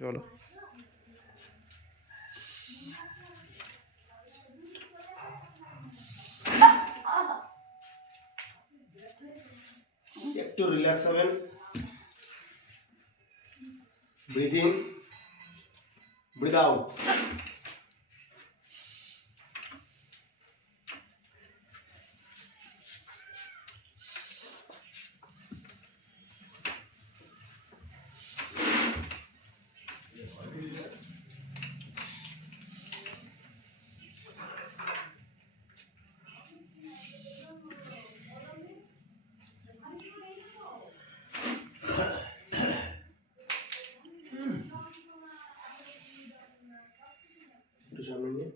চলো। একটু রিল্যাক্স হবেন, ব্রিথ ইন, ব্রিথ আউট। একটু সামনে নিয়ে,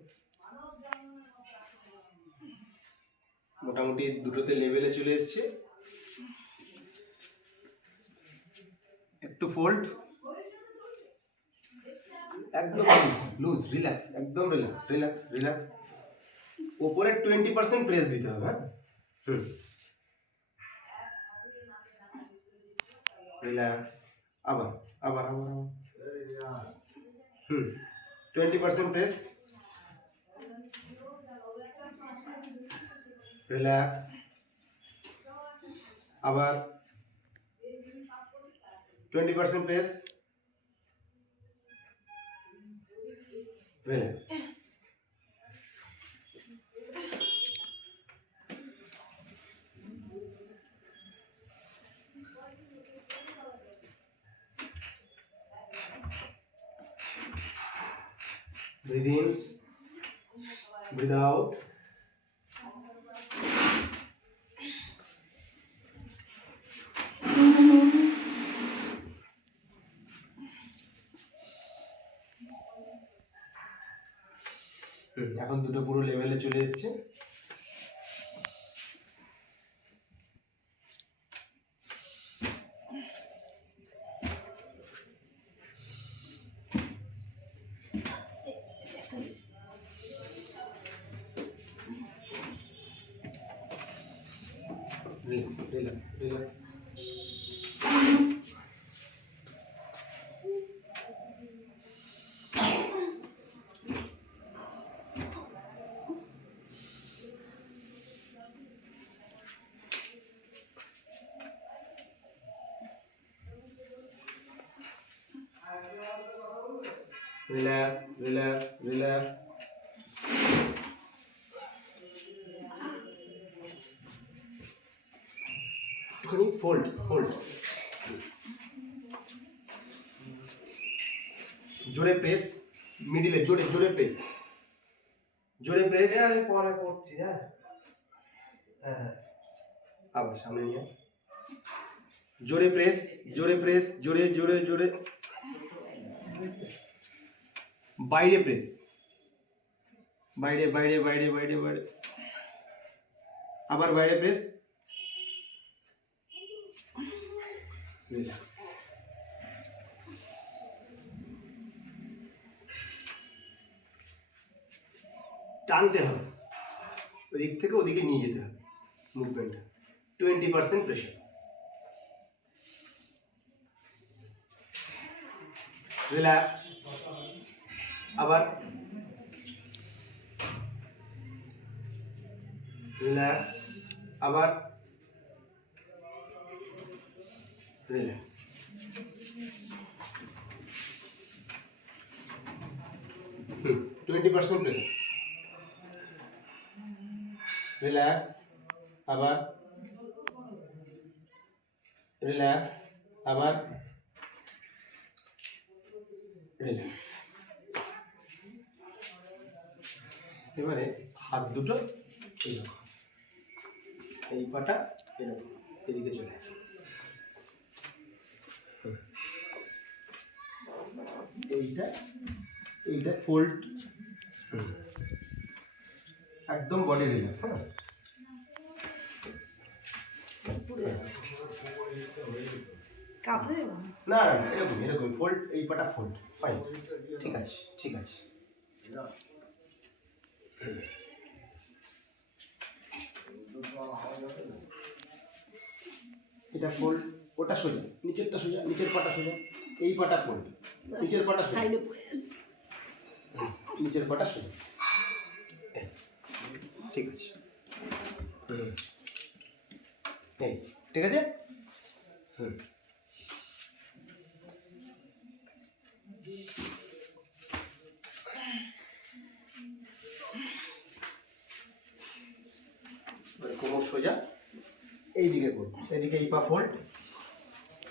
মোটামুটি দুটোতে লেভেলে চলে এসছে। একটু ফোল্ড, একদম লুজ, রিল্যাক্স, একদম রিল্যাক্স রিল্যাক্স রিল্যাক্স। ওপরে 20% প্রেস দিতে হবে। হ্যাঁ, রিল্যাক্স, আবার আবার আবার আবার 20% প্রেস, রিল্যাক্স, আবার 20% press, relax. Breathe in, breathe out. এখন দুটো পুরো লেভেলে চলে এসেছে। Relax relax relax. Relax relax relax. Fold fold, জোরে প্রেস, মিডিলে জোরে জোরে প্রেস, জোরে প্রেস। আমি পরে করছি। হ্যাঁ, আবার সামনে নিয়ে, জোরে প্রেস জোরে প্রেস, জোরে জোরে জোরে, বাইরে প্রেস, বাইরে বাইরে বাইরে বাইরে বাইরে, আবার বাইরে প্রেস, রিল্যাক্স। টানতে হবে, ওদিক থেকে ওদিকে নিয়ে যেতে হবে মুভমেন্টটা, 20% প্রেশার। রিল্যাক্স, আবার রিল্যাক্স, আবার রিল্যাক্স। হুম, 20% প্রেশার। রিল্যাক্স, আবার রিল্যাক্স, আবার রিল্যাক্স। এবারে হাত দুটো এইরকম, এই পাটা এরকম এদিকে চলে আসে। এইটা এইটা ফোল্ড, একদম বডি রিল্যাক্স। হ্যাঁ, না না না, এরকম এরকম ফোল্ড, এই পাটা ফোল্ড, ফাইন, ঠিক আছে ঠিক আছে। এটা ফোল্ড, ওটা সোজা, নিচেরটা সোজা, নিচের পাটা সোজা, এই পাটা ফোল্ড, নিচের পাটা সোজা, সাইডে পড়ে যাচ্ছে। নিচের পাটা সোজা। এই, ঠিক আছে। এই ঠিক আছে। কোমর সোজা, এইদিকে করুন, এদিকে এই পা ফোল্ড,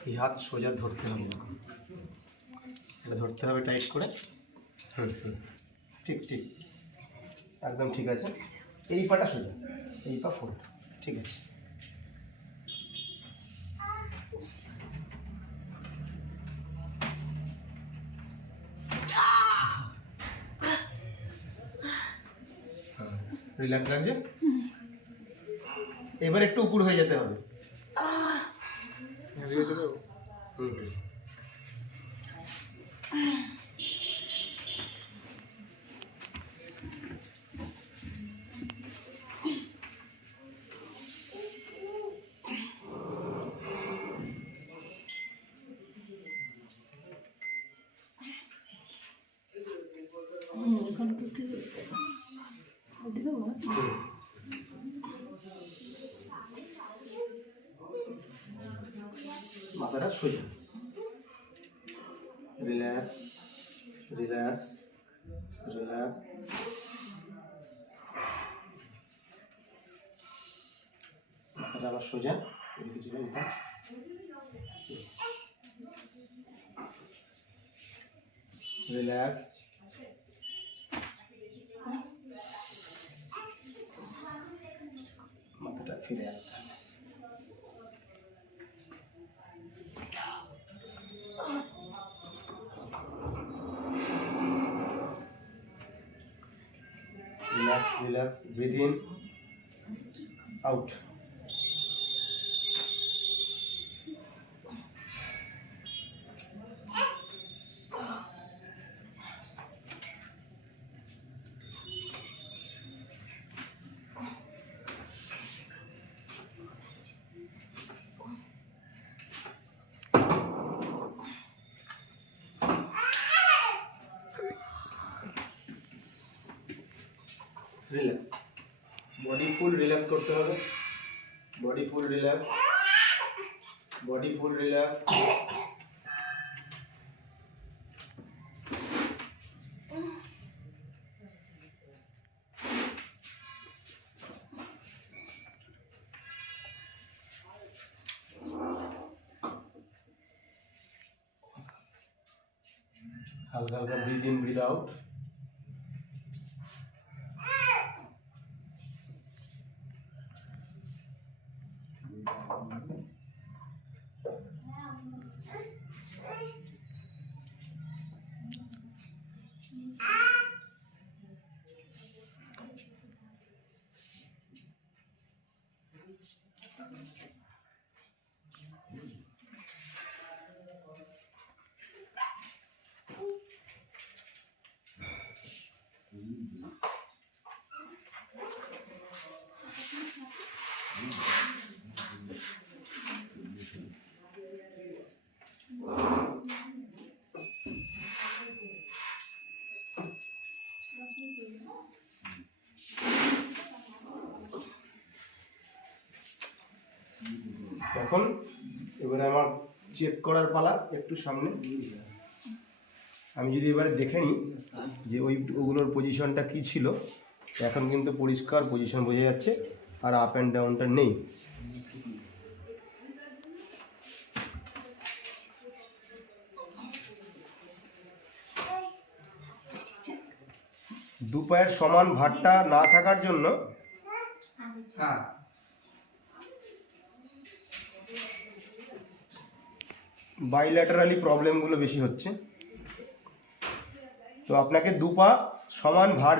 এই হাত সোজা ধরতে হবে, এটা ধরতে হবে টাইট করে। ঠিক ঠিক, একদম ঠিক আছে। এই পাটা সোজা, এই পা ফোল্ড, ঠিক আছে। রিল্যাক্স লাগছে। এবার একটু উপর হয়ে যেতে হবে। এখানে করতে হবে। ওটা দেবো? মাথাটা সোজা, রিল্যাক্স রিল্যাক্স রিল্যাক্স। মাথাটা আবার সোজা, এদিকে চলে মাথা। রিল্যাক্স। মাথাটা ফিরে আসতে হবে। Relax, relax, breathe in, out. Relax, body ফুল রিল্যাক্স করতে হবে, বডি ফুল রিল্যাক্স, বডি ফুল রিল্যাক্স। হালকা হালকা ব্রিথ ইন ব্রিথ আউট। এখন এবারে আমার চেক করার পালা, একটু সামনে। আমি যদি এবারে দেখে নিই যে ওগুলোর পজিশনটা কি ছিল, এখন কিন্তু পরিষ্কার পজিশন বোঝা যাচ্ছে, আর আপ অ্যান্ড ডাউনটা নেই। দু পায়ের সমান ভারটা না থাকার জন্য বাইল্যাটারালি প্রবলেমগুলো বেশি হচ্ছে। তো আপনাকে দু পা সমান ভার